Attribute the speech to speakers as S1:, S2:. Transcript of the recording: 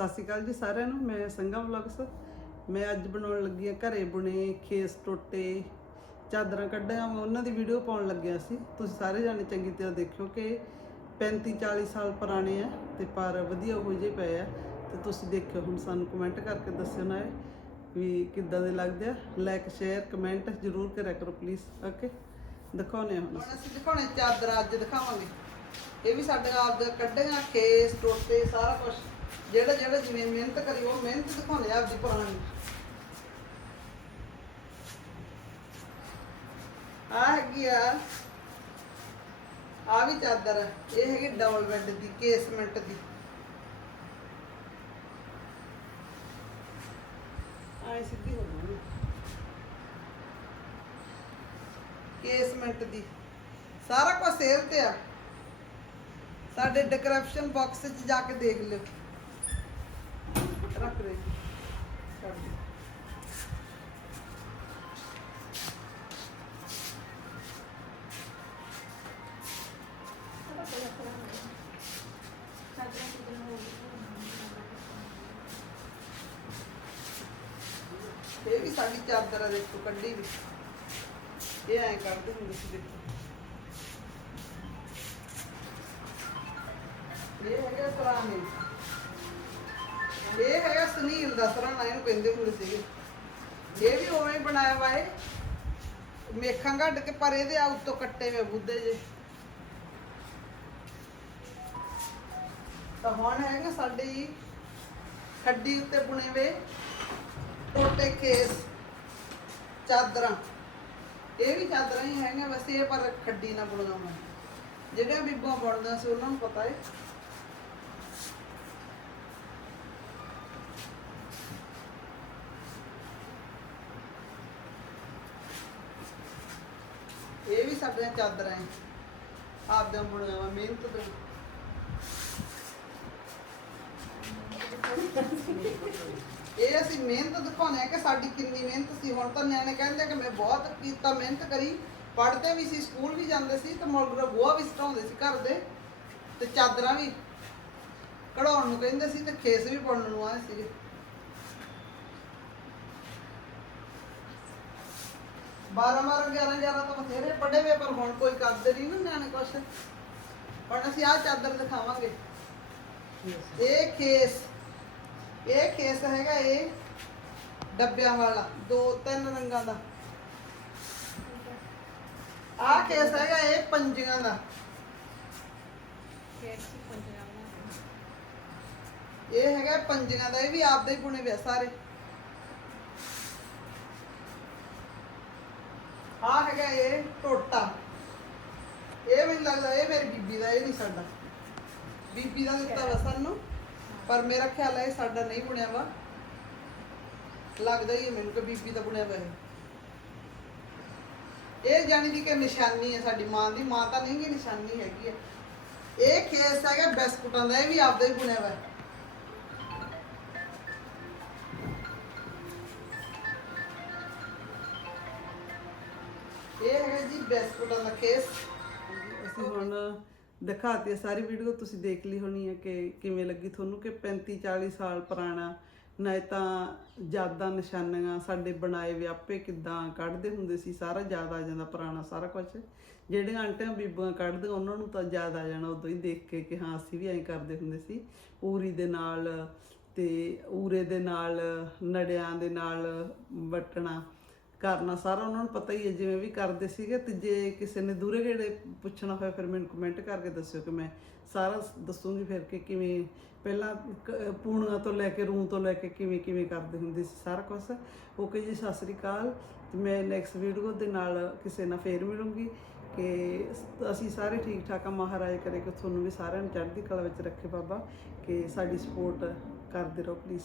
S1: ਸਤਿ ਸ਼੍ਰੀ ਅਕਾਲ ਜੀ ਸਾਰਿਆਂ ਨੂੰ, ਮੈਂ ਸੰਗਾ ਵਲੌਗਸ। ਮੈਂ ਅੱਜ ਬਣਾਉਣ ਲੱਗੀ ਹਾਂ ਘਰੇ ਬੁਣੇ ਖੇਸ, ਟੋਟੇ, ਚਾਦਰਾਂ ਕੱਢਿਆ ਮੈਂ ਉਹਨਾਂ ਦੀ ਵੀਡੀਓ ਪਾਉਣ ਲੱਗਿਆ ਸੀ। ਤੁਸੀਂ ਸਾਰੇ ਜਾਣੇ ਚੰਗੀ ਤਰ੍ਹਾਂ ਦੇਖਿਓ ਕਿ 35 40 ਸਾਲ ਪੁਰਾਣੇ ਆ ਤੇ ਪਰ ਵਧੀਆ ਹੋ ਜੇ ਪਏ ਆ। ਤੇ ਤੁਸੀਂ ਦੇਖਿਓ ਹੁਣ ਸਾਨੂੰ ਕਮੈਂਟ ਕਰਕੇ ਦੱਸਿਓ ਨਾ ਵੀ ਕਿੱਦਾਂ ਦੇ ਲੱਗਦੇ ਆ। ਲਾਈਕ ਸ਼ੇਅਰ ਕਮੈਂਟ ਜ਼ਰੂਰ ਕਰਿਆ ਕਰੋ ਪਲੀਜ਼ ਓਕੇ ਦਿਖਾਉਨੇ ਆ ਹੁਣ
S2: ਅਸੀਂ। ਦਿਖਾਉਣੇ ਚਾਦਰ, ਅੱਜ ਦਿਖਾਵਾਂਗੇ। ਇਹ ਵੀ ਸਾਡੇ ਆਪ ਦੇ ਕੱਢੀਆਂ, ਖੇਸ, ਟੋਟੇ, ਸਾਰਾ ਕੁਝ ਜਿਹੜਾ ਜਿਹੜਾ ਜਿਵੇਂ ਮਿਹਨਤ ਕਰੀ, ਉਹ ਮਿਹਨਤ ਦਿਖਾਉਣੇ ਆਪਦੀ ਪੁਰਾਣੀ ਆ ਹੈਗੀ ਆ ਵੀ ਚਾਦਰ ਹੈ। ਇਹ ਹੈਗੀ ਡਬਲ ਬੈੱਡ ਦੀ ਕੇਸਮੈਂਟ ਦੀ। ਆਏ ਸਿੱਧੀ ਹੋ ਗਈ। ਕੇਸਮੈਂਟ ਦੀ। ਸਾਰਾ ਕੁਝ ਸੇਲ ਤੇ ਆ। ਸਾਡੇ ਡਿਸਕ੍ਰਿਪਸ਼ਨ ਬਾਕਸ 'ਚ ਜਾ ਕੇ ਦੇਖ ਲਿਓ। ਰੱਖ ਦੇ। ਛੱਡ ਦੇ। ਇਹ ਵੀ ਸਾਡੀ ਚਾਦਰ ਆ ਦੇਖੋ ਕੱਢੀ ਵੀ ਇਹ ਐਂ ਕਰਦੇ ਹੁੰਦੇ ਸੀ ਦੇਖੋ। ਇਹ ਹੈਗਾ ਸਰਾਣੇ ਇਹ ਹੈਗਾ ਸੁਨੀਲ ਦਾ ਸਰਾਣਾ, ਇਹਨੂੰ ਕਹਿੰਦੇ ਹੁੰਦੇ ਸੀਗੇ। ਇਹ ਵੀ ਉਵੇਂ ਹੀ ਬਣਾਇਆ ਵਾ ਇਹ। ਮੇਖਾਂ ਕੱਢ ਕੇ, ਪਰ ਇਹਦੇ ਆ ਉੱਤੋਂ ਕੱਟੇ ਵੇ ਬੁੱਧੇ ਜੇ ਤਾਂ ਹੁਣ ਹੈਗਾ ਸਾਡੀ ਖੱਡੀ ਉੱਤੇ ਬੁਣੇ ਵੇ ਟੋਟੇ ਕੇਸ, ਚਾਦਰਾਂ। ਇਹ ਵੀ ਚਾਦਰਾਂ ਹੀ ਹੈਗੀਆਂ, ਵੈਸੇ ਇਹ ਪਰ ਖੱਡੀ ਨਾ ਬੁਣੀਆਂ ਹੋਈਆਂ ਜਿਹੜੀਆਂ ਬੀਬਾ ਬੁਣਦੀਆਂ ਸੀ, ਉਹਨਾਂ ਨੂੰ ਪਤਾ ਹੈ ਇਹ ਵੀ ਸਾਡੀਆਂ ਚਾਦਰਾਂ ਹੈ ਆਪਦਿਆਂ ਬੁਣੀਆਂ ਵਾ ਮਿਹਨਤ ਦੇ ਇਹ ਅਸੀਂ ਮਿਹਨਤ ਦਿਖਾਉਂਦੇ ਆ ਕਿ ਸਾਡੀ ਕਿੰਨੀ ਮਿਹਨਤ ਸੀ। ਹੁਣ ਤਾਂ ਨਿਆਣੇ ਕਹਿੰਦੇ ਕਿ ਮੈਂ ਬਹੁਤ ਕੀਤਾ, ਮਿਹਨਤ ਕਰੀ। ਪੜ੍ਹਦੇ ਵੀ ਸੀ, ਸਕੂਲ ਵੀ ਜਾਂਦੇ ਸੀ ਤੇ ਮੌਲਗਰਾ ਗੋਹਾ ਵੀ ਸਟਾਉਂਦੇ ਸੀ ਘਰ ਦੇ ਤੇ ਚਾਦਰਾਂ ਵੀ ਕਢਾਉਣ ਨੂੰ ਕਹਿੰਦੇ ਸੀ ਤੇ ਖੇਸ ਵੀ ਪਾਉਣ ਨੂੰ ਆਏ ਸੀਗੇ। ਬਾਰਾਂ ਬਾਰਾਂ, ਗਿਆਰਾਂ ਗਿਆਰਾਂ ਤਾਂ ਬਥੇਰੇ ਪੜ੍ਹੇ ਵੇ ਪਰ ਹੁਣ ਕੋਈ ਕਰਦੇ ਨਹੀਂ ਨਾ ਨਿਆਣੇ ਕੁਛ। ਹੁਣ ਅਸੀਂ ਆਹ ਚਾਦਰ ਦਿਖਾਵਾਂਗੇ। ਇਹ ਖੇਸ ਇਹ ਖੇਸ ਹੈਗਾ ਇਹ ਡੱਬਿਆਂ ਵਾਲਾ, ਦੋ ਤਿੰਨ ਰੰਗਾਂ ਦਾ। ਆਹ ਕੇਸ ਹੈਗਾ ਇਹ ਪੰਜੀਆਂ ਦਾ। ਇਹ ਹੈਗਾ ਪੰਜੀਆਂ ਦਾ, ਇਹ ਵੀ ਆਪਦੇ ਹੀ ਬੁਣੇ ਵੇ ਸਾਰੇ। ਆਹ ਹੈਗਾ ਇਹ ਟੋਟਾ। ਇਹ ਮੈਨੂੰ ਲੱਗਦਾ ਇਹ ਮੇਰੀ ਬੀਬੀ ਦਾ, ਇਹ ਨਹੀਂ ਸਾਡਾ। ਬੀਬੀ ਦਾ ਦਿੱਤਾ ਵਾ ਸਾਨੂੰ, ਪਰ ਮੇਰਾ ਖਿਆਲ ਹੈ ਇਹ ਸਾਡਾ ਨਹੀਂ ਬੁਣਿਆ ਵਾ। ਲੱਗਦਾ ਹੀ ਹੈ ਮੈਨੂੰ ਕਿ ਬੀਬੀ ਦਾ ਬੁਣਿਆ ਵਾ ਇਹ। ਇਹ ਜਾਣੀ ਦੀ ਕਿ ਨਿਸ਼ਾਨੀ ਹੈ ਸਾਡੀ ਮਾਂ ਦੀ। ਮਾਂ ਤਾਂ ਨਹੀਂ ਗੀ ਨਿਸ਼ਾਨੀ ਹੈਗੀ ਹੈ ਇਹ ਖੇਸ ਹੈਗਾ ਬਿਸਕੁਟਾਂ ਦਾ, ਇਹ ਵੀ ਆਪਦਾ ਹੀ ਬੁਣਿਆ ਵਾ। ਬਿਸਕੁਟਾਂ ਦਾ ਖੇਸ
S1: ਅਸੀਂ ਹੁਣ ਦਿਖਾਤੀ ਹੈ ਸਾਰੀ ਵੀਡੀਓ ਤੁਸੀਂ ਦੇਖ ਲਈ ਹੋਣੀ ਹੈ ਕਿ ਕਿਵੇਂ ਲੱਗੀ ਤੁਹਾਨੂੰ, ਕਿ 35 40 ਸਾਲ ਪੁਰਾਣਾ, ਨਾ ਤਾਂ ਯਾਦਾਂ ਨਿਸ਼ਾਨੀਆਂ, ਸਾਡੇ ਬਣਾਏ ਵਿਆਪੇ ਕਿਦਾਂ ਕੱਢਦੇ ਹੁੰਦੇ ਸੀ, ਸਾਰਾ ਯਾਦ ਆ ਜਾਂਦਾ ਪੁਰਾਣਾ ਸਾਰਾ ਕੁਝ ਜਿਹੜੀਆਂ ਆਂਟੀਆਂ ਬੀਬੀਆਂ ਕੱਢਦੀਆਂ, ਉਹਨਾਂ ਨੂੰ ਤਾਂ ਯਾਦ ਆ ਜਾਣਾ ਉਦੋਂ ਹੀ ਦੇਖ ਕੇ ਕਿ ਹਾਂ, ਅਸੀਂ ਵੀ ਐਂ ਕਰਦੇ ਹੁੰਦੇ ਸੀ। ਊਰੀ ਦੇ ਨਾਲ ਤੇ ਊਰੇ ਦੇ ਨਾਲ, ਨੜਿਆਂ ਦੇ ਨਾਲ ਵਟਣਾ ਕਰਨਾ ਸਾਰਾ ਉਹਨਾਂ ਨੂੰ ਪਤਾ ਹੀ ਹੈ, ਜਿਵੇਂ ਵੀ ਕਰਦੇ ਸੀਗੇ ਤੇ ਜੇ ਕਿਸੇ ਨੇ ਦੂਰੇ ਗੇੜੇ ਪੁੱਛਣਾ ਹੋਇਆ, ਫਿਰ ਮੈਨੂੰ ਕਮੈਂਟ ਕਰਕੇ ਦੱਸਿਓ ਕਿ ਮੈਂ ਸਾਰਾ ਸ- ਦੱਸੂਗੀ ਫਿਰ ਕਿ ਕਿਵੇਂ, ਪਹਿਲਾਂ ਕ- ਤੋਂ ਲੈ ਕੇ, ਰੂੰ ਤੋਂ ਲੈ ਕੇ ਕਿਵੇਂ ਕਿਵੇਂ ਕਰਦੇ ਹੁੰਦੇ ਸੀ ਸਾਰਾ ਕੁਝ ਓਕੇ ਜੀ, ਸਤਿ ਸ੍ਰੀ ਅਕਾਲ। ਤੇ ਮੈਂ ਨੈਕਸਟ ਵੀਡੀਓ ਦੇ ਨਾਲ ਕਿਸੇ ਨਾਲ ਫੇਰ ਮਿਲੂੰਗੀ ਕਿ ਅਸੀਂ ਸਾਰੇ ਠੀਕ ਠਾਕ ਆ। ਮਹਾਰਾਜ ਕਰੇ ਕਿ ਤੁਹਾਨੂੰ ਵੀ ਸਾਰਿਆਂ ਨੂੰ ਚੜ੍ਹਦੀ ਕਲਾ ਵਿੱਚ ਰੱਖੇ ਬਾਬਾ, ਕਿ ਸਾਡੀ ਸਪੋਰਟ ਕਰਦੇ ਰਹੋ ਪਲੀਜ਼